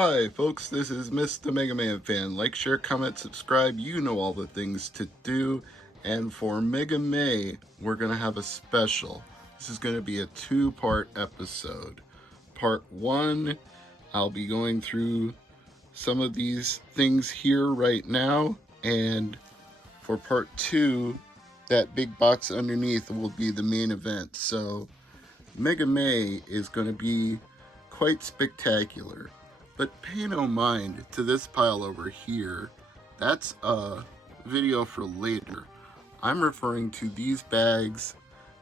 Hi folks, this is Mr. MegaManFan. Like, share, comment, subscribe, you know all the things to do. And for Mega May, we're going to have a special. This is going to be a two-part episode. Part 1, I'll be going through some of these things here right now. And for Part 2, that big box underneath will be the main event. So Mega May is going to be quite spectacular. But pay no mind to this pile over here. That's a video for later. I'm referring to these bags,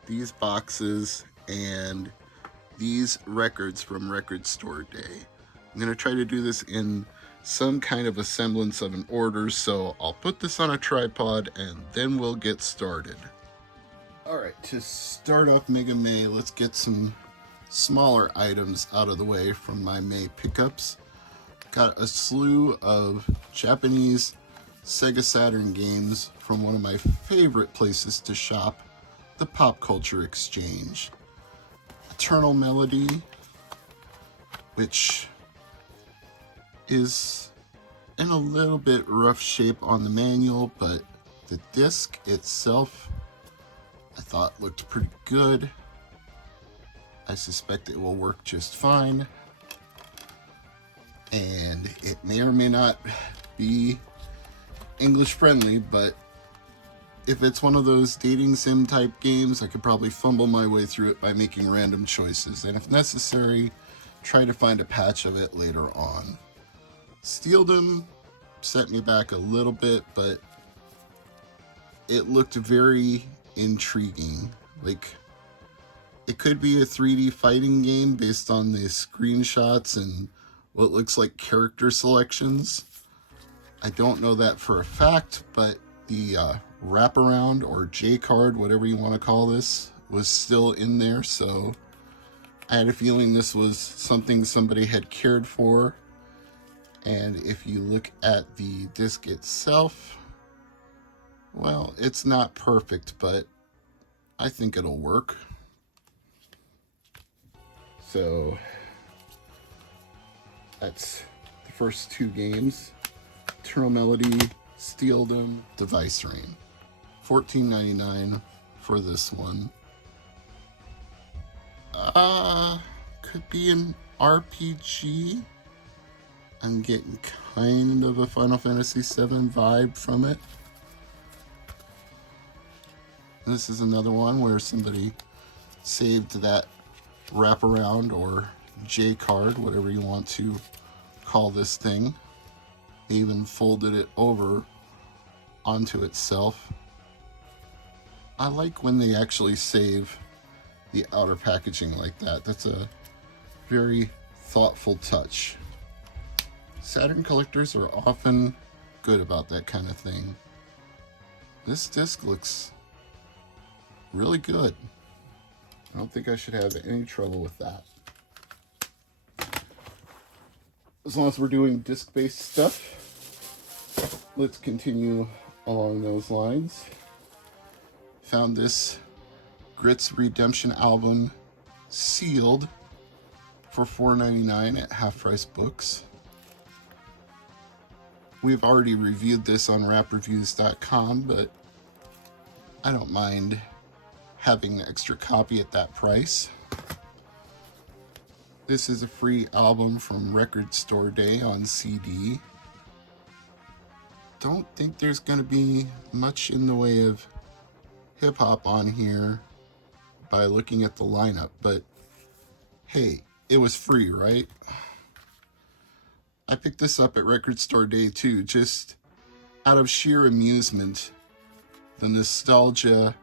these boxes, and these records from Record Store Day. I'm going to try to do this in some kind of a semblance of an order, so I'll put this on a tripod and then we'll get started. Alright, to start off Mega May, let's get some smaller items out of the way from my May pickups. Got a slew of Japanese Sega Saturn games from one of my favorite places to shop, the Pop Culture Exchange. Eternal Melody, which is in a little bit rough shape on the manual, but the disc itself I thought looked pretty good. I suspect it will work just fine. And it may or may not be English friendly, but if it's one of those dating sim type games, I could probably fumble my way through it by making random choices, and if necessary, try to find a patch of it later on. Steeldom set me back a little bit, but it looked very intriguing. Like, it could be a 3D fighting game based on the screenshots and what looks like character selections. I don't know that for a fact, but the wraparound or J card, whatever you want to call this, was still in there, so I had a feeling this was something somebody had cared for. And if you look at the disc itself, well, it's not perfect, but I think it'll work. So that's the first two games. Eternal Melody, Steeldom, Device Rain. $14.99 for this one. Could be an RPG. I'm getting kind of a Final Fantasy VII vibe from it. This is another one where somebody saved that wraparound or J card, whatever you want to call this thing. They even folded it over onto itself. I like when they actually save the outer packaging like that. That's a very thoughtful touch. Saturn collectors are often good about that kind of thing. This disc looks really good. I don't think I should have any trouble with that. As long as we're doing disc-based stuff, let's continue along those lines. Found this Grit's Redemption album sealed for $4.99 at Half Price Books. We've already reviewed this on rapreviews.com, but I don't mind having an extra copy at that price. This is a free album from Record Store Day on CD. Don't think there's going to be much in the way of hip-hop on here by looking at the lineup, but hey, it was free, right? I picked this up at Record Store Day too, just out of sheer amusement, the nostalgia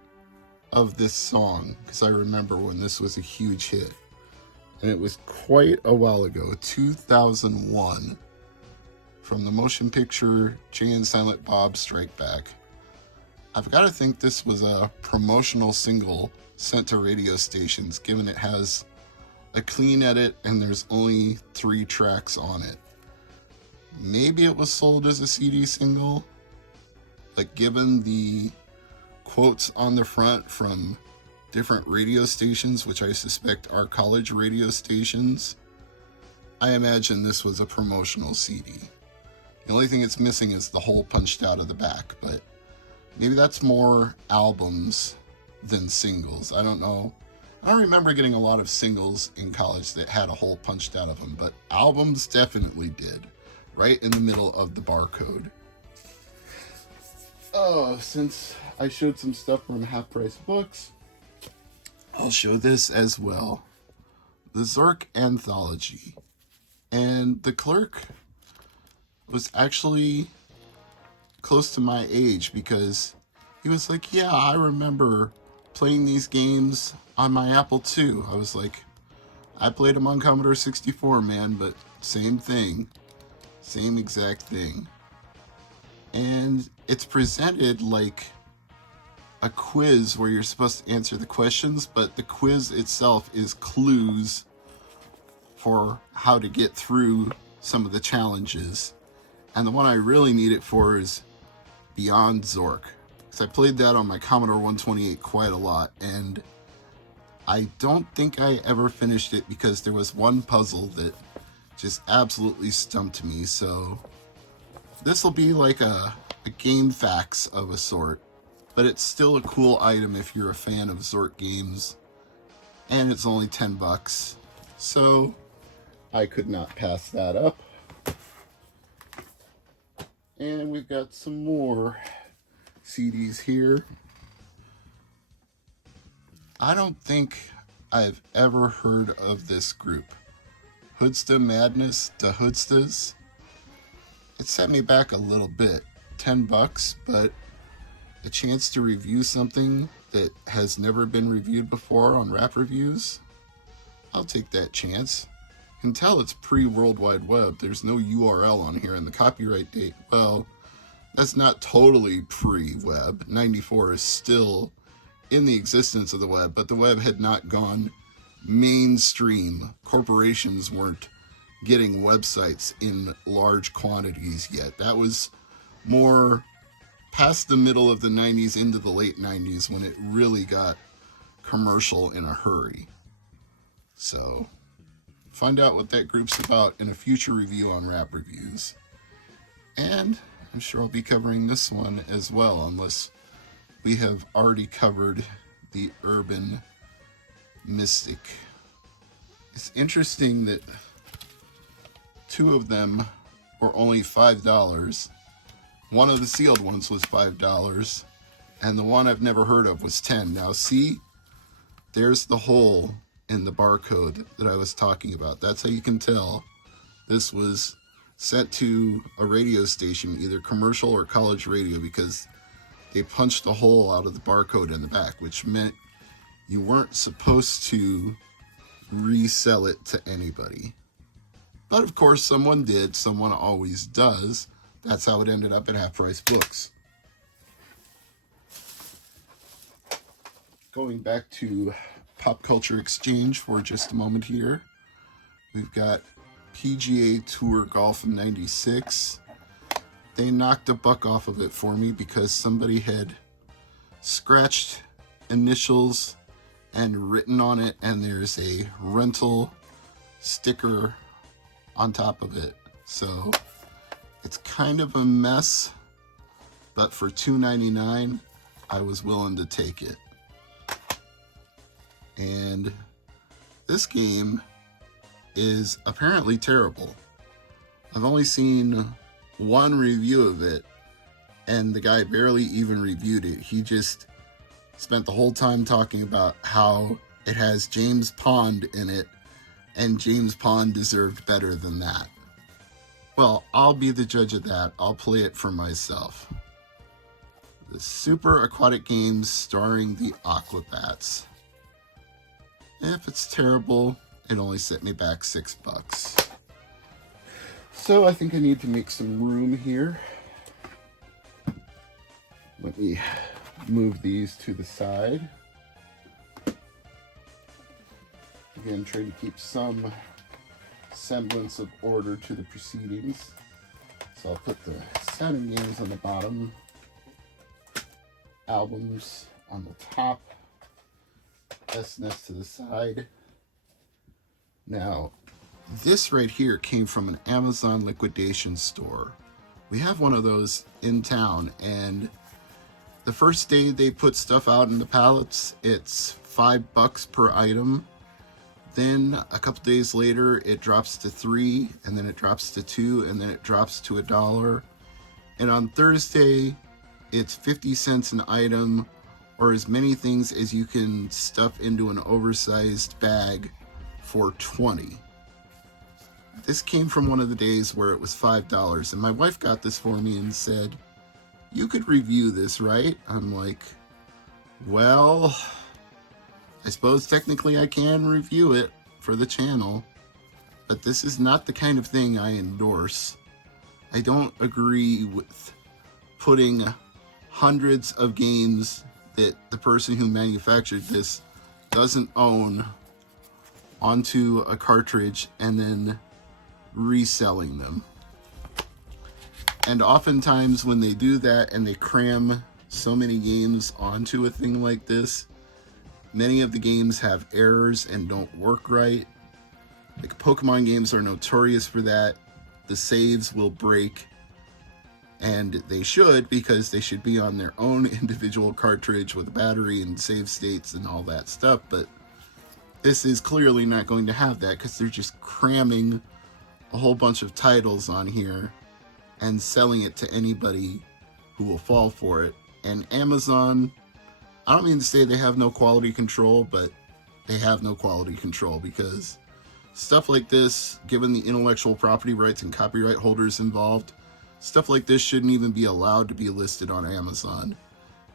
of this song, because I remember when this was a huge hit. And it was quite a while ago, 2001, from the motion picture Jay and Silent Bob Strike Back. I've got to think this was a promotional single sent to radio stations, given it has a clean edit and there's only 3 tracks on it. Maybe it was sold as a CD single, but given the quotes on the front from different radio stations, which I suspect are college radio stations, I imagine this was a promotional CD. The only thing it's missing is the hole punched out of the back, but maybe that's more albums than singles. I don't know. I don't remember getting a lot of singles in college that had a hole punched out of them, but albums definitely did. Right in the middle of the barcode. Oh, since I showed some stuff from Half Price Books, I'll show this as well. The Zork Anthology. And the clerk was actually close to my age because he was like, yeah, I remember playing these games on my Apple II. I was like, I played them on Commodore 64, man, but same thing. Same exact thing. And it's presented like a quiz where you're supposed to answer the questions, but the quiz itself is clues for how to get through some of the challenges. And the one I really need it for is Beyond Zork. Because I played that on my Commodore 128 quite a lot, and I don't think I ever finished it because there was one puzzle that just absolutely stumped me. So this will be like a game facts of a sort, but it's still a cool item if you're a fan of Zork games, and it's only $10, so I could not pass that up. And we've got some more CDs here. I don't think I've ever heard of this group. Hoodsta Madness, the Hoodstas. It set me back a little bit. $10, but a chance to review something that has never been reviewed before on Rap Reviews. I'll take that chance. You can tell it's pre-World Wide Web. There's no URL on here, and the copyright date, well, that's not totally pre-web. 94 is still in the existence of the web, but the web had not gone mainstream. Corporations weren't getting websites in large quantities yet. That was more past the middle of the 90s into the late 90s when it really got commercial in a hurry. So, find out what that group's about in a future review on Rap Reviews. And I'm sure I'll be covering this one as well, unless we have already covered the Urban Mystic. It's interesting that two of them were only $5. One of the sealed ones was $5, and the one I've never heard of was $10. Now see, there's the hole in the barcode that I was talking about. That's how you can tell this was sent to a radio station, either commercial or college radio, because they punched the hole out of the barcode in the back, which meant you weren't supposed to resell it to anybody. But of course, someone did. Someone always does. That's how it ended up in Half Price Books. Going back to Pop Culture Exchange for just a moment here. We've got Pga Tour Golf in 96. They knocked a buck off of it for me because somebody had scratched initials and written on it, and there's a rental sticker on top of it. So it's kind of a mess, but for $2.99 I was willing to take it. And this game is apparently terrible. I've only seen one review of it, and the guy barely even reviewed it. He just spent the whole time talking about how it has James Pond in it, and James Pond deserved better than that. Well, I'll be the judge of that. I'll play it for myself. The Super Aquatic Games starring the Aquabats. If it's terrible, it only set me back $6. So I think I need to make some room here. Let me move these to the side. Again, try to keep some semblance of order to the proceedings. So I'll put the Saturn games on the bottom, albums on the top, SNES to the side. Now, This right here came from an Amazon liquidation store. We have one of those in town, and the first day they put stuff out in the pallets, it's $5 per item. Then a couple days later, it drops to $3, and then it drops to $2, and then it drops to $1. And on Thursday, it's 50 cents an item, or as many things as you can stuff into an oversized bag for 20. This came from one of the days where it was $5, and my wife got this for me and said, "You could review this, right?" I'm like, well, I suppose technically I can review it for the channel, but this is not the kind of thing I endorse. I don't agree with putting hundreds of games that the person who manufactured this doesn't own onto a cartridge and then reselling them. And oftentimes when they do that and they cram so many games onto a thing like this, many of the games have errors and don't work right. Like Pokemon games are notorious for that. The saves will break, and they should, because they should be on their own individual cartridge with a battery and save states and all that stuff. But this is clearly not going to have that, because they're just cramming a whole bunch of titles on here and selling it to anybody who will fall for it. And Amazon, I don't mean to say they have no quality control, but they have no quality control, because stuff like this, given the intellectual property rights and copyright holders involved, stuff like this shouldn't even be allowed to be listed on Amazon.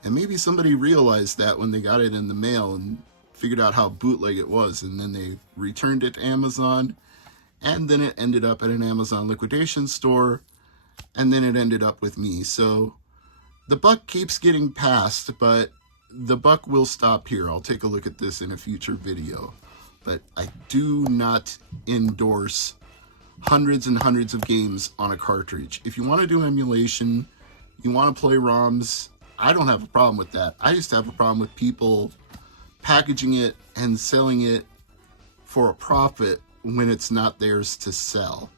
And maybe somebody realized that when they got it in the mail and figured out how bootleg it was, and then they returned it to Amazon, and then it ended up at an Amazon liquidation store, and then it ended up with me. So the buck keeps getting passed, but the buck will stop here. I'll take a look at this in a future video. But I do not endorse hundreds and hundreds of games on a cartridge. If you want to do emulation, you want to play ROMs, I don't have a problem with that. I just have a problem with people packaging it and selling it for a profit when it's not theirs to sell.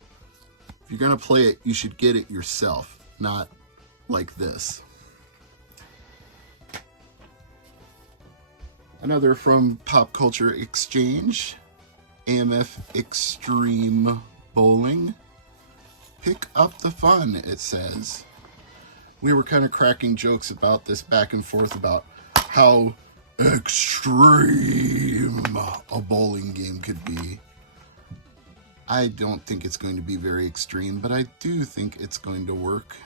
If you're going to play it, you should get it yourself, not like this. Another from Pop Culture Exchange, AMF Extreme Bowling. Pick up the fun, it says. We were kind of cracking jokes about this back and forth about how extreme a bowling game could be. I don't think it's going to be very extreme, but I do think it's going to work.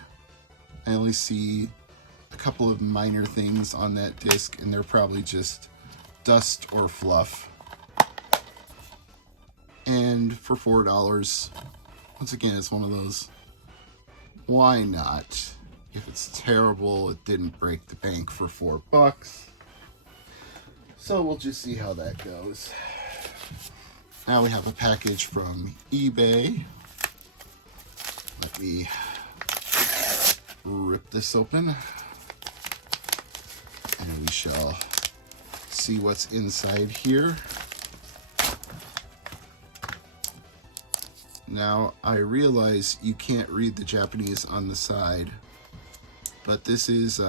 I only see a couple of minor things on that disc, and they're probably just dust or fluff. And for $4, once again, it's one of those, why not? If it's terrible, it didn't break the bank for $4. So we'll just see how that goes. Now we have a package from eBay. Let me rip this open, and we shall see what's inside here. Now, I realize you can't read the Japanese on the side, but this is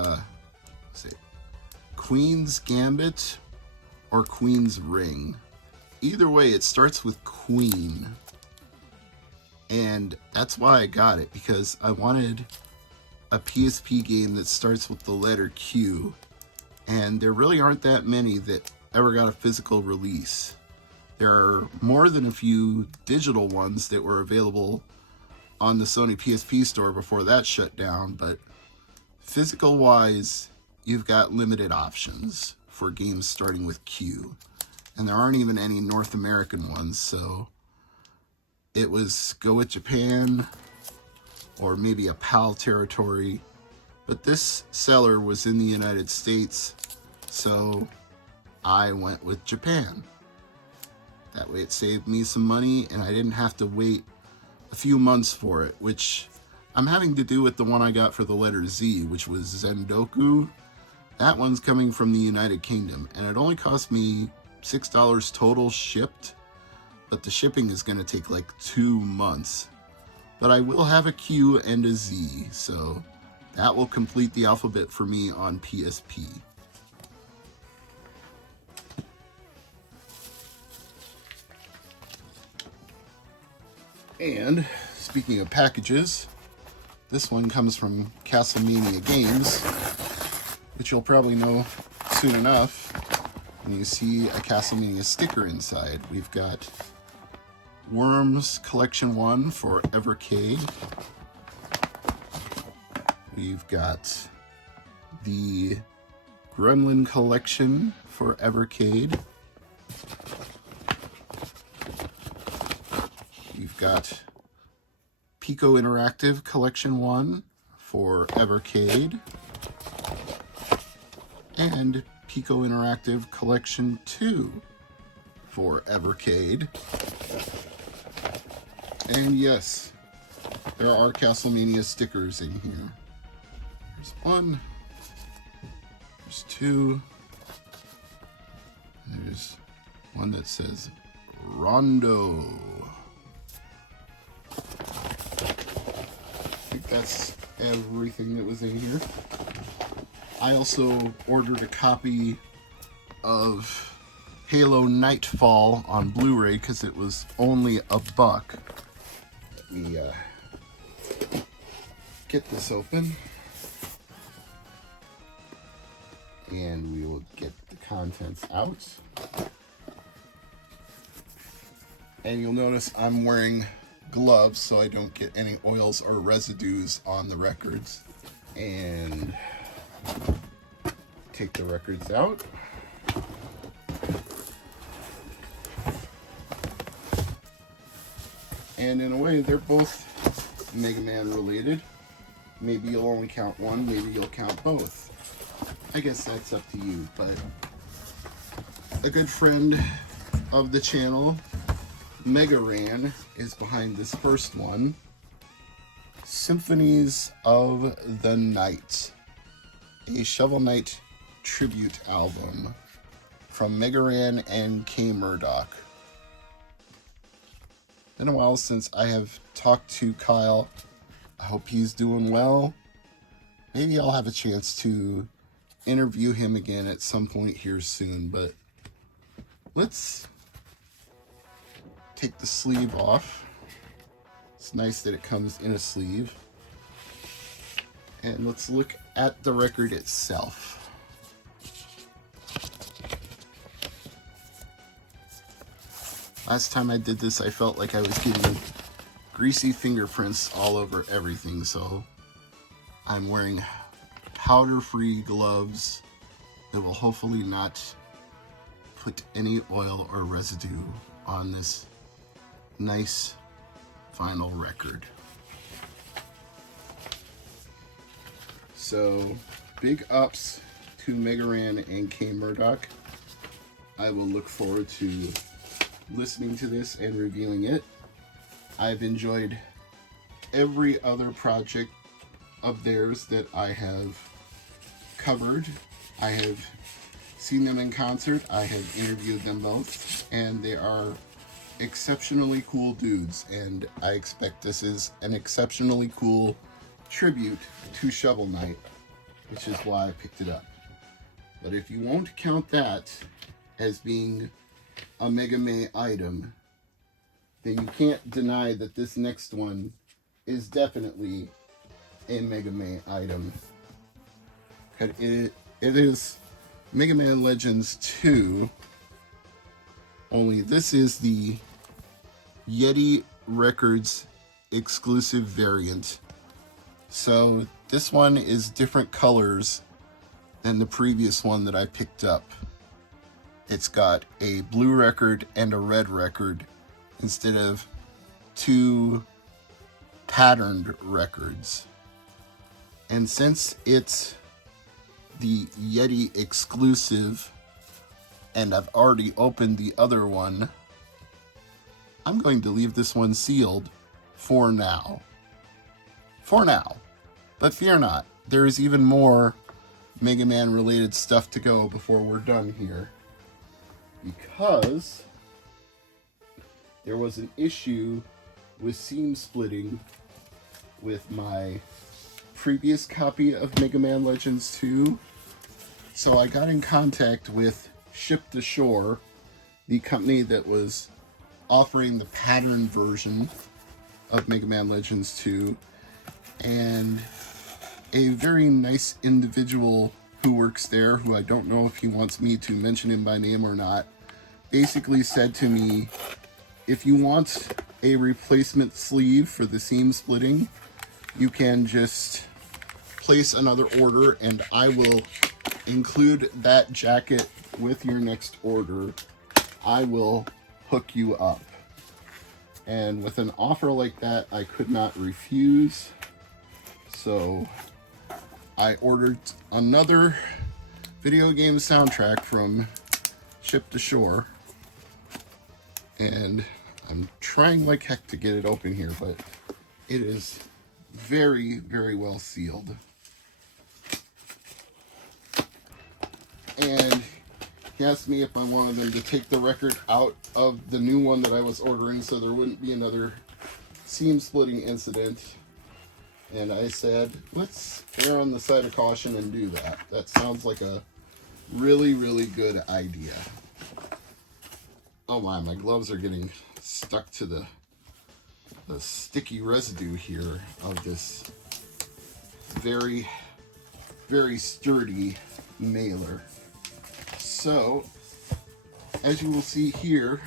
Queen's Gambit or Queen's Ring. Either way, it starts with Queen, and that's why I got it, because I wanted a PSP game that starts with the letter Q, and there really aren't that many that ever got a physical release. There are more than a few digital ones that were available on the Sony PSP store before that shut down, but physical wise, you've got limited options for games starting with Q. And there aren't even any North American ones, so it was go with Japan or maybe a PAL territory. But this seller was in the United States, so I went with Japan. That way it saved me some money, and I didn't have to wait a few months for it, which I'm having to do with the one I got for the letter Z, which was Zendoku. That one's coming from the United Kingdom, and it only cost me $6 total shipped, but the shipping is going to take like 2 months. But I will have a Q and a Z, so that will complete the alphabet for me on PSP. And speaking of packages, this one comes from Castlemania Games, which you'll probably know soon enough when you see a Castlemania sticker inside. We've got Worms Collection 1 for Evercade. We've got the Gremlin Collection for Evercade. We've got Pico Interactive Collection 1 for Evercade. And Pico Interactive Collection 2 for Evercade. And yes, there are Castlemania stickers in here. There's one, there's two, and there's one that says Rondo. I think that's everything that was in here. I also ordered a copy of Halo Nightfall on Blu-ray because it was only $1. Let me get this open, and we will get the contents out. And you'll notice I'm wearing gloves so I don't get any oils or residues on the records. And take the records out. And in a way, they're both Mega Man related. Maybe you'll only count one, maybe you'll count both. I guess that's up to you, but a good friend of the channel, Mega Ran, is behind this first one. Symphonies of the Night, a Shovel Knight tribute album from Mega Ran and K-Murdock. Been a while since I have talked to Kyle. I hope he's doing well. Maybe I'll have a chance to interview him again at some point here soon, but let's take the sleeve off. It's nice that it comes in a sleeve. And let's look at the record itself. Last time I did this, I felt like I was getting greasy fingerprints all over everything, so I'm wearing powder-free gloves that will hopefully not put any oil or residue on this nice vinyl record. So, big ups to Mega Ran and K-Murdock. I will look forward to listening to this and reviewing it. I've enjoyed every other project of theirs that I have covered. I have seen them in concert. I have interviewed them both, and they are exceptionally cool dudes, and I expect this is an exceptionally cool tribute to Shovel Knight, which is why I picked it up. But if you won't count that as being a Mega Man item, then you can't deny that this next one is definitely a Mega Man item. It is Mega Man Legends 2, only this is the Yeti Records exclusive variant. So this one is different colors than the previous one that I picked up. It's got a blue record and a red record instead of two patterned records. And since it's the Yeti exclusive and I've already opened the other one, I'm going to leave this one sealed for now. For now. But fear not, there is even more Mega Man related stuff to go before we're done here. Because there was an issue with seam splitting with my previous copy of Mega Man Legends 2. So I got in contact with Ship to Shore, the company that was offering the pattern version of Mega Man Legends 2, and a very nice individual who works there, who I don't know if he wants me to mention him by name or not, basically said to me, if you want a replacement sleeve for the seam splitting, you can just place another order and I will include that jacket with your next order. I will hook you up. And with an offer like that, I could not refuse. So I ordered another video game soundtrack from Ship to Shore. And I'm trying like heck to get it open here, but it is very, very well sealed. And he asked me if I wanted them to take the record out of the new one that I was ordering so there wouldn't be another seam splitting incident. And I said, let's err on the side of caution and do that. That sounds like a really, really good idea. Oh my gloves are getting stuck to the sticky residue here of this very, very sturdy mailer. So, as you will see here,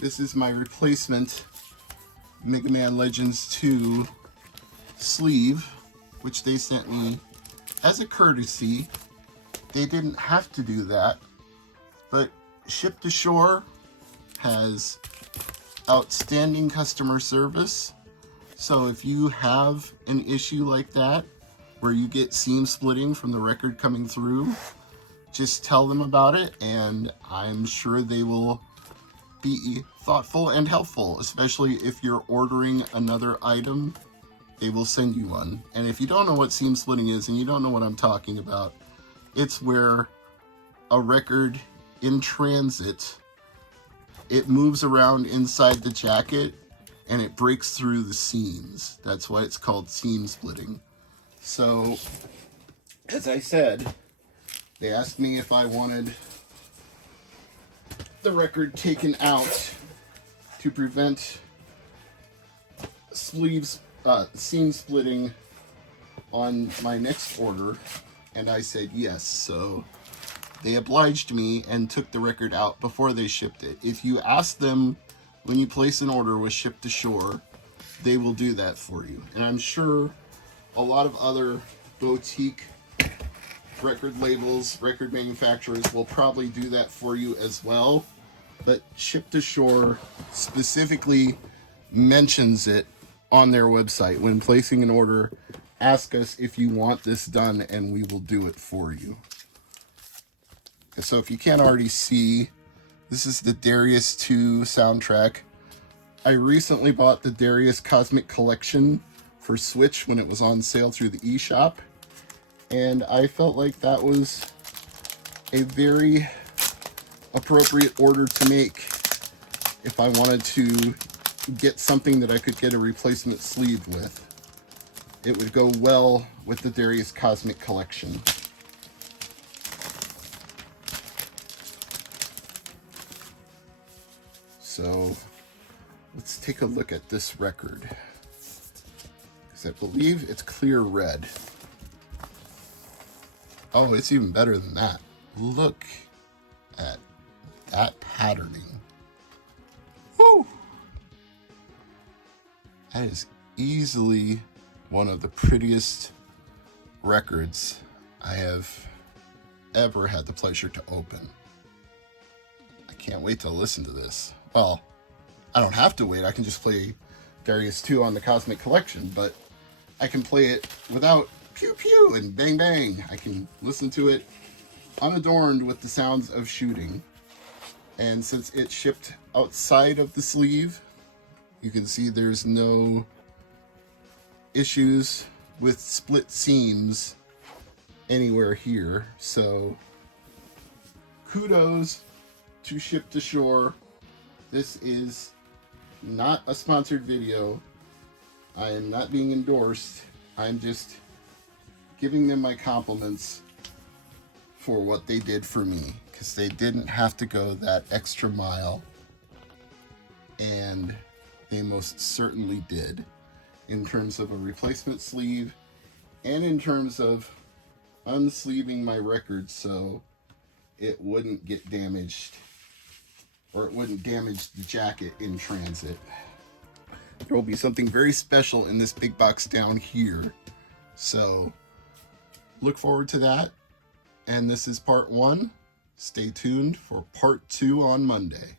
this is my replacement Mega Man Legends 2 sleeve, which they sent me as a courtesy. They didn't have to do that, but Ship to Shore has outstanding customer service. So if you have an issue like that, where you get seam splitting from the record coming through, just tell them about it, and I'm sure they will be thoughtful and helpful, especially if you're ordering another item. They will send you one. And if you don't know what seam splitting is and you don't know what I'm talking about, it's where a record in transit, it moves around inside the jacket and it breaks through the seams. That's why it's called seam splitting. So, as I said, they asked me if I wanted the record taken out to prevent seam splitting on my next order, and I said yes. So they obliged me and took the record out before they shipped it. If you ask them when you place an order with Ship to Shore, they will do that for you. And I'm sure a lot of other boutique record labels, record manufacturers will probably do that for you as well. But Ship to Shore specifically mentions it on their website. When placing an order, ask us if you want this done and we will do it for you. So if you can't already see, this is the Darius II Soundtrack. I recently bought the Darius Cosmic Collection for Switch when it was on sale through the eShop. And I felt like that was a very appropriate order to make if I wanted to get something that I could get a replacement sleeve with. It would go well with the Darius Cosmic Collection. So let's take a look at this record, because I believe it's clear red. Oh, it's even better than that. Look at that patterning. Woo! That is easily one of the prettiest records I have ever had the pleasure to open. I can't wait to listen to this. Well, I don't have to wait. I can just play Darius II on the Cosmic Collection, but I can play it without pew pew and bang bang. I can listen to it unadorned with the sounds of shooting. And since it shipped outside of the sleeve, you can see there's no issues with split seams anywhere here. So kudos to Ship to Shore This is not a sponsored video. I am not being endorsed. I'm just giving them my compliments for what they did for me, because they didn't have to go that extra mile, and they most certainly did, in terms of a replacement sleeve and in terms of unsleeving my record so it wouldn't get damaged, or it wouldn't damage the jacket in transit. There will be something very special in this big box down here, so look forward to that. And this is part 1. Stay tuned for part 2 on Monday.